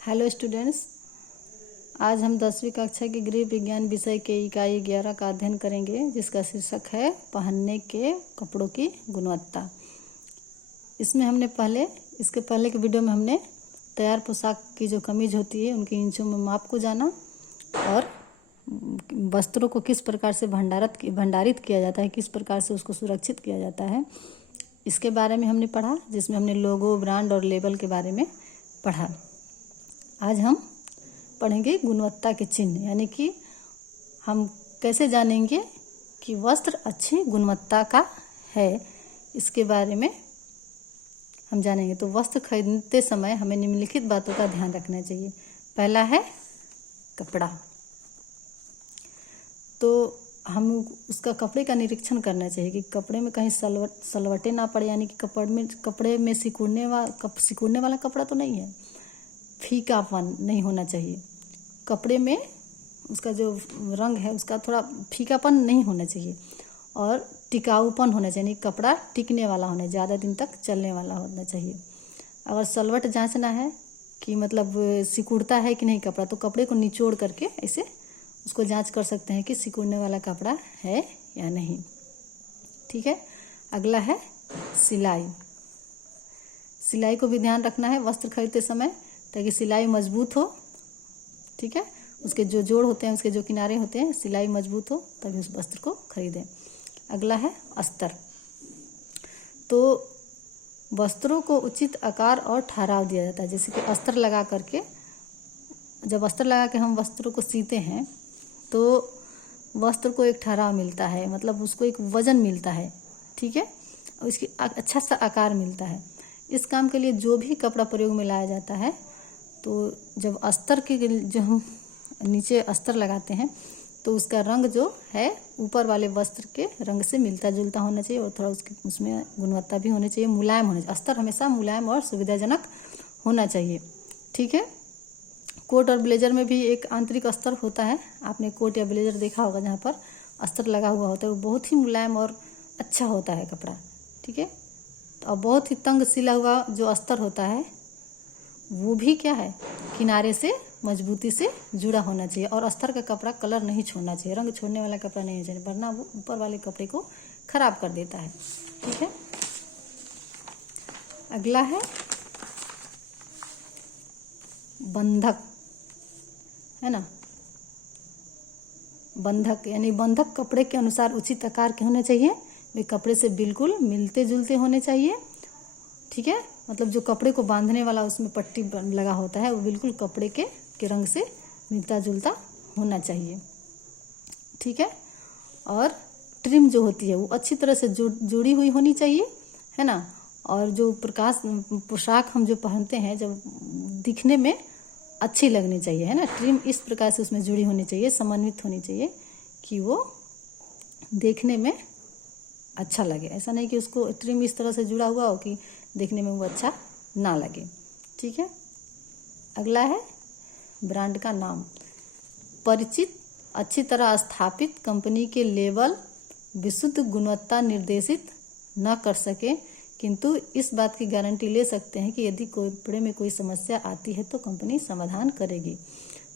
Hello students, आज हम 10वीं कक्षा के गृह विज्ञान विषय के इकाई 11 का अध्ययन करेंगे, जिसका शीर्षक है पहनने के कपड़ों की गुणवत्ता। इसमें इसके पहले के वीडियो में हमने तैयार पोशाक की जो कमीज होती है उनकी इंचों में माप को जाना और वस्त्रों को किस प्रकार से भंडारित किया जाता है, किस प्रकार से उसको सुरक्षित किया जाता है, इसके बारे में हमने पढ़ा, जिसमें हमने लोगो, ब्रांड और लेबल के बारे में पढ़ा। आज हम पढ़ेंगे गुणवत्ता के चिन्ह, यानी कि हम कैसे जानेंगे कि वस्त्र अच्छी गुणवत्ता का है, इसके बारे में हम जानेंगे। तो वस्त्र खरीदते समय हमें निम्नलिखित बातों का ध्यान रखना चाहिए। पहला है कपड़ा। तो हम उसका कपड़े का निरीक्षण करना चाहिए कि कपड़े में कहीं सलवटे ना पड़े, यानी कि कपड़े में सिकुड़ने वाला कपड़ा तो नहीं है, फीकापन नहीं होना चाहिए। कपड़े में उसका जो रंग है उसका थोड़ा फीकापन नहीं होना चाहिए और टिकाऊपन होना चाहिए, कपड़ा टिकने वाला होना, ज़्यादा दिन तक चलने वाला होना चाहिए। अगर सलवट जांचना है कि मतलब सिकुड़ता है कि नहीं कपड़ा, तो कपड़े को निचोड़ करके ऐसे उसको जांच कर सकते हैं कि सिकुड़ने वाला कपड़ा है या नहीं। ठीक है। अगला है सिलाई। सिलाई को भी ध्यान रखना है वस्त्र खरीदते समय, ताकि सिलाई मजबूत हो। ठीक है। उसके जो जोड़ होते हैं, उसके जो किनारे होते हैं, सिलाई मजबूत हो तभी उस वस्त्र को खरीदें। अगला है अस्तर। तो वस्त्रों को उचित आकार और ठहराव दिया जाता है, जैसे कि अस्तर लगा करके, जब अस्तर लगा के हम वस्त्रों को सीते हैं तो वस्त्र को एक ठहराव मिलता है, मतलब उसको एक वजन मिलता है। ठीक है। और इसकी अच्छा सा आकार मिलता है। इस काम के लिए जो भी कपड़ा प्रयोग में लाया जाता है, तो जब अस्तर के जो हम नीचे अस्तर लगाते हैं तो उसका रंग जो है ऊपर वाले वस्त्र के रंग से मिलता जुलता होना चाहिए और थोड़ा उसमें गुणवत्ता भी होनी चाहिए, मुलायम होना चाहिए। अस्तर हमेशा मुलायम और सुविधाजनक होना चाहिए। ठीक है। कोट और ब्लेजर में भी एक आंतरिक अस्तर होता है। आपने कोट या ब्लेजर देखा होगा जहाँ पर अस्तर लगा हुआ होता है, वो बहुत ही मुलायम और अच्छा होता है कपड़ा। ठीक है। और बहुत ही तंग सिला हुआ जो अस्तर होता है वो भी क्या है, किनारे से मजबूती से जुड़ा होना चाहिए। और अस्तर का कपड़ा कलर नहीं छोड़ना चाहिए, रंग छोड़ने वाला कपड़ा नहीं चाहिए, वरना वो ऊपर वाले कपड़े को खराब कर देता है। ठीक है। अगला है बंधक, है ना। बंधक यानी बंधक कपड़े के अनुसार उचित आकार के होने चाहिए, वे कपड़े से बिल्कुल मिलते जुलते होने चाहिए। ठीक है। मतलब जो कपड़े को बांधने वाला उसमें पट्टी लगा होता है वो बिल्कुल कपड़े के रंग से मिलता जुलता होना चाहिए। ठीक है। और ट्रिम जो होती है वो अच्छी तरह से जुड़ी हुई होनी चाहिए, है ना। और जो पोशाक हम जो पहनते हैं जब दिखने में अच्छी लगनी चाहिए, है ना। ट्रिम इस प्रकार से उसमें जुड़ी होनी चाहिए, समन्वित होनी चाहिए कि वो देखने में अच्छा लगे। ऐसा नहीं कि उसको ट्रिम इस तरह से जुड़ा हुआ हो कि देखने में वो अच्छा ना लगे। ठीक है। अगला है ब्रांड का नाम। परिचित, अच्छी तरह स्थापित कंपनी के लेबल विशुद्ध गुणवत्ता निर्देशित न कर सके, किंतु इस बात की गारंटी ले सकते हैं कि यदि कपड़े में कोई समस्या आती है तो कंपनी समाधान करेगी।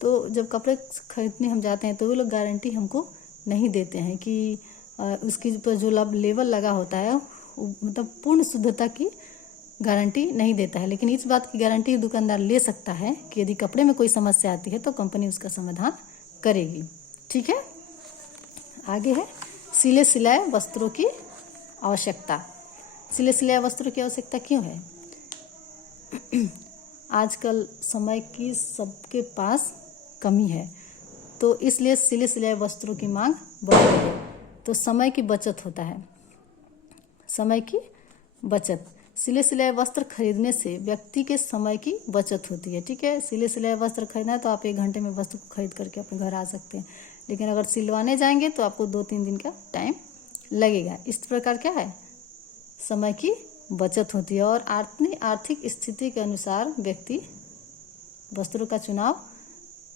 तो जब कपड़े खरीदने हम जाते हैं तो वो लोग गारंटी हमको नहीं देते हैं कि उसकी पर जो लेबल लगा होता है मतलब पूर्ण शुद्धता की गारंटी नहीं देता है, लेकिन इस बात की गारंटी दुकानदार ले सकता है कि यदि कपड़े में कोई समस्या आती है तो कंपनी उसका समाधान करेगी। ठीक है। आगे है सिले सिलाए वस्त्रों की आवश्यकता। सिले सिलाए वस्त्रों की आवश्यकता क्यों है? आजकल समय की सबके पास कमी है, तो इसलिए सिले सिलाए वस्त्रों की मांग बढ़ रही है। तो समय की बचत होता है, समय की बचत। सिले सिलाए वस्त्र खरीदने से व्यक्ति के समय की बचत होती है। ठीक है। सिले सिलाए वस्त्र खरीदना है तो आप 1 घंटे में वस्त्र को खरीद करके अपने घर आ सकते हैं, लेकिन अगर सिलवाने जाएंगे तो आपको 2-3 दिन का टाइम लगेगा। इस प्रकार क्या है, समय की बचत होती है और अपनी आर्थिक स्थिति के अनुसार व्यक्ति वस्त्रों का चुनाव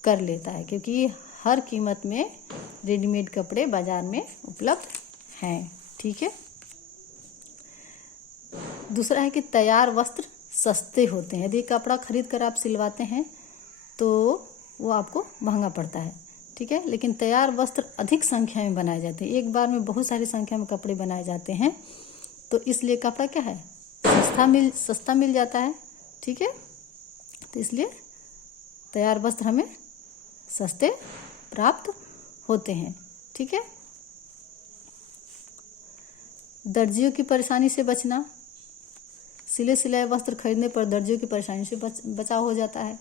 कर लेता है, क्योंकि हर कीमत में रेडीमेड कपड़े बाजार में उपलब्ध हैं। ठीक है। दूसरा है कि तैयार वस्त्र सस्ते होते हैं। यदि कपड़ा खरीद कर आप सिलवाते हैं तो वो आपको महंगा पड़ता है, ठीक है। लेकिन तैयार वस्त्र अधिक संख्या में बनाए जाते हैं, एक बार में बहुत सारी संख्या में कपड़े बनाए जाते हैं, तो इसलिए कपड़ा क्या है, सस्ता मिल जाता है, ठीक है। तो इसलिए तैयार वस्त्र हमें सस्ते प्राप्त होते हैं, ठीक है। दर्जियों की परेशानी से बचना, सिले सिलाए वस्त्र खरीदने पर दर्जियों की परेशानी से बचाव हो जाता है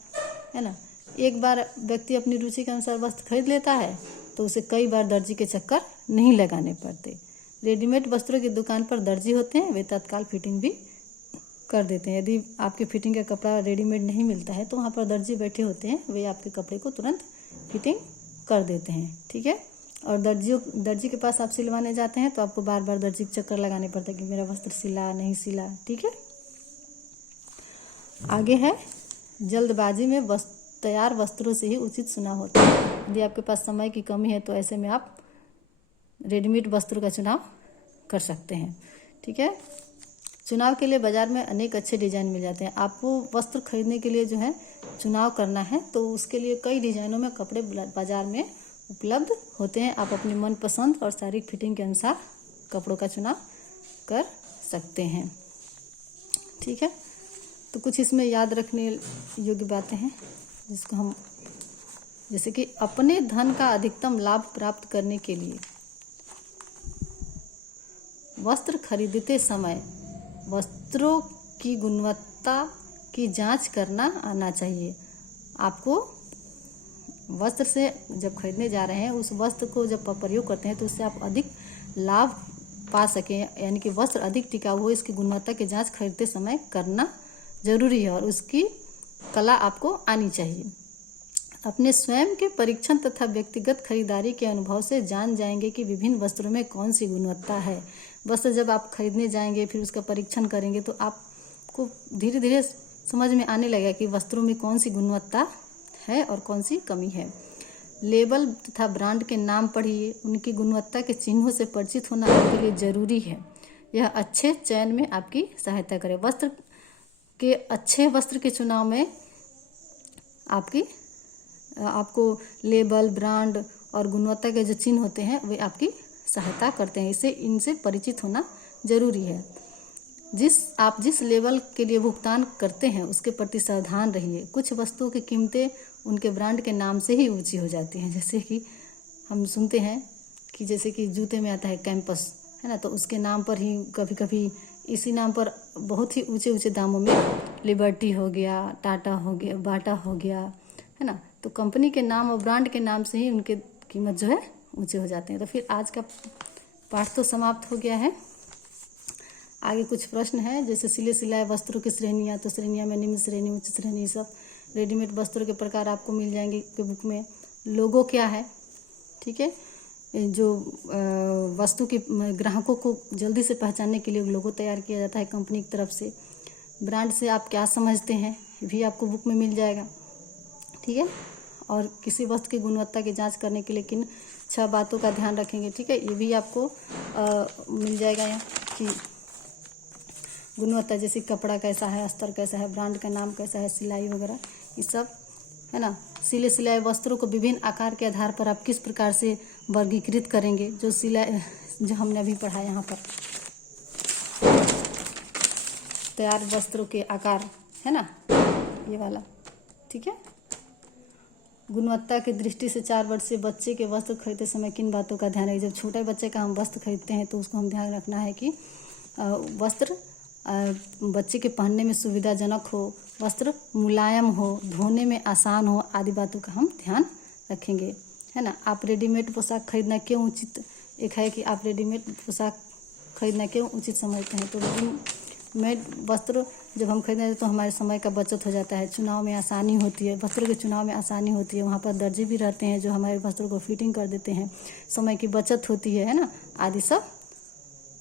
ना। एक बार व्यक्ति अपनी रुचि के अनुसार वस्त्र खरीद लेता है तो उसे कई बार दर्जी के चक्कर नहीं लगाने पड़ते। रेडीमेड वस्त्रों की दुकान पर दर्जी होते हैं, वे तत्काल फिटिंग भी कर देते हैं। यदि आपके फिटिंग का कपड़ा रेडीमेड नहीं मिलता है तो वहाँ पर दर्जी बैठे होते हैं, वे आपके कपड़े को तुरंत फिटिंग कर देते हैं, ठीक है। और दर्जी के पास आप सिलवाने जाते हैं तो आपको बार बार दर्जी के चक्कर लगाने पड़ता है कि मेरा वस्त्र सिला नहीं सिला, ठीक है। आगे है, जल्दबाजी में तैयार वस्त्रों से ही उचित चुनाव होता है। यदि आपके पास समय की कमी है तो ऐसे में आप रेडीमेड वस्त्रों का चुनाव कर सकते हैं, ठीक है। चुनाव के लिए बाजार में अनेक अच्छे डिजाइन मिल जाते हैं। आपको वस्त्र खरीदने के लिए जो है चुनाव करना है तो उसके लिए कई डिजाइनों में कपड़े बाजार में उपलब्ध होते हैं। आप अपनी मनपसंद और शारीरिक फिटिंग के अनुसार कपड़ों का चुनाव कर सकते हैं, ठीक है। तो कुछ इसमें याद रखने योग्य बातें हैं जिसको हम, जैसे कि अपने धन का अधिकतम लाभ प्राप्त करने के लिए वस्त्र खरीदते समय वस्त्रों की गुणवत्ता की जांच करना आना चाहिए। आपको वस्त्र से जब खरीदने जा रहे हैं, उस वस्त्र को जब प्रयोग करते हैं तो उससे आप अधिक लाभ पा सकें, यानी कि वस्त्र अधिक टिकाऊ हो, इसकी गुणवत्ता की जांच खरीदते समय करना जरूरी है और उसकी कला आपको आनी चाहिए। अपने स्वयं के परीक्षण तथा व्यक्तिगत खरीदारी के अनुभव से जान जाएंगे कि विभिन्न वस्त्रों में कौन सी गुणवत्ता है। वस्त्र जब आप खरीदने जाएंगे फिर उसका परीक्षण करेंगे तो आपको धीरे धीरे समझ में आने लगेगा कि वस्त्रों में कौन सी गुणवत्ता है और कौन सी कमी है। लेबल तथा ब्रांड के नाम पढ़िए, उनकी गुणवत्ता के चिन्हों से परिचित होना आपके लिए जरूरी है। यह अच्छे चयन में आपकी सहायता करे। अच्छे वस्त्र के चुनाव में आपको लेबल, ब्रांड और गुणवत्ता के जो चिन्ह होते हैं वे आपकी सहायता करते हैं। इनसे परिचित होना जरूरी है। आप जिस लेबल के लिए भुगतान करते हैं उसके प्रति सावधान रहिए। कुछ वस्तुओं की कीमतें उनके ब्रांड के नाम से ही ऊंची हो जाती हैं। जैसे कि हम सुनते हैं कि जैसे कि जूते में आता है कैंपस, है ना, तो उसके नाम पर ही कभी कभी इसी नाम पर बहुत ही ऊंचे ऊंचे दामों में लिबर्टी हो गया, टाटा हो गया, बाटा हो गया, है ना। तो कंपनी के नाम और ब्रांड के नाम से ही उनके कीमत जो है ऊंचे हो जाते हैं। तो फिर आज का पाठ तो समाप्त हो गया है। आगे कुछ प्रश्न है, जैसे सिले सिलाए वस्त्रों की श्रेणियाँ, तो श्रेणियाँ में निम्न श्रेणी, उच्च श्रेणी, सब रेडीमेड वस्त्रों के प्रकार आपको मिल जाएंगे के बुक में। लोगो क्या है, ठीक है, जो वस्तु के ग्राहकों को जल्दी से पहचानने के लिए लोगो तैयार किया जाता है कंपनी की तरफ से। ब्रांड से आप क्या समझते हैं भी आपको बुक में मिल जाएगा, ठीक है। और किसी वस्तु की गुणवत्ता की जांच करने के लिए किन 6 बातों का ध्यान रखेंगे, ठीक है, ये भी आपको मिल जाएगा यहाँ कि गुणवत्ता, जैसे कपड़ा कैसा है, अस्तर कैसा है, ब्रांड का नाम कैसा है, सिलाई वगैरह, ये सब है ना। सिले सिलाए वस्त्रों को विभिन्न आकार के आधार पर आप किस प्रकार से वर्गीकृत करेंगे, जो हमने अभी पढ़ा यहाँ पर। तैयार वस्त्रों के आकार है ना, ये वाला, ठीक है। गुणवत्ता की दृष्टि से 4 वर्ष से बच्चे के वस्त्र खरीदते समय किन बातों का ध्यान रखें। जब छोटे बच्चे का हम वस्त्र खरीदते हैं तो उसको हम ध्यान रखना है कि वस्त्र बच्चे के पहनने में सुविधाजनक हो, वस्त्र मुलायम हो, धोने में आसान हो, आदि बातों का हम ध्यान रखेंगे, है ना। आप रेडीमेड पोशाक खरीदना क्यों उचित, एक है कि आप रेडीमेड पोशाक खरीदना क्यों उचित समझते हैं। तो रेडीमेड वस्त्र जब हम खरीदते हैं तो हमारे समय का बचत हो जाता है, चुनाव में आसानी होती है, वस्त्रों के चुनाव में आसानी होती है। वहाँ पर दर्जी भी रहते हैं जो हमारे वस्त्रों को फिटिंग कर देते हैं, समय की बचत होती है ना, आदि सब।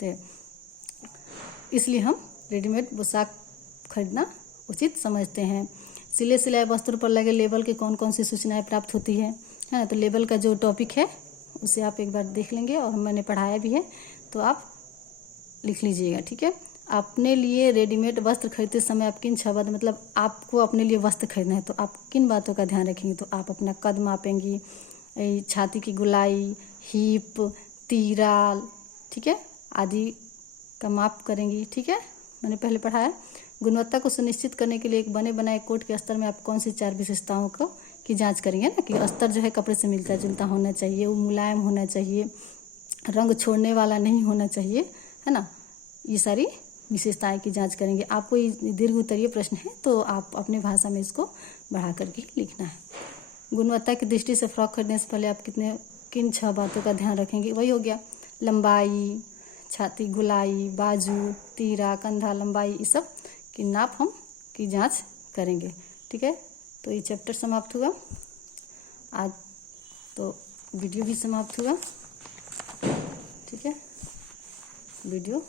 तो इसलिए हम रेडीमेड पोशाक खरीदना उचित समझते हैं। सिले सिलाए वस्त्रों पर लगे लेबल के कौन कौन सी सूचनाएं प्राप्त होती है ना। तो लेबल का जो टॉपिक है उसे आप एक बार देख लेंगे और मैंने पढ़ाया भी है, तो आप लिख लीजिएगा, ठीक है। अपने लिए रेडीमेड वस्त्र खरीदते समय आप किन 6 बात, मतलब आपको अपने लिए वस्त्र खरीदना है तो आप किन बातों का ध्यान रखेंगी? तो आप अपना कद मापेंगी, छाती की गोलाई, हिप, तीराल, ठीक है, आदि का माप करेंगी। ठीक है, मैंने पहले पढ़ाया। गुणवत्ता को सुनिश्चित करने के लिए एक बने बनाए कोट के अस्तर में आप कौन सी 4 विशेषताओं को की जांच करेंगे ना, कि अस्तर जो है कपड़े से मिलता जुलता होना चाहिए, वो मुलायम होना चाहिए, रंग छोड़ने वाला नहीं होना चाहिए, है ना। ये सारी विशेषताएं की जांच करेंगे। आपको ये दीर्घ उत्तरीय प्रश्न है तो आप अपने भाषा में इसको बढ़ा करके लिखना है। गुणवत्ता की दृष्टि से फ्रॉक खरीदने से पहले आप किन 6 बातों का ध्यान रखेंगे? वही हो गया, लंबाई, छाती, गोलाई, बाजू, तीरा, कंधा, लंबाई, ये सब की नाप हम की जांच करेंगे। ठीक है, तो ये चैप्टर समाप्त हुआ आज, तो वीडियो भी समाप्त हुआ। ठीक है, वीडियो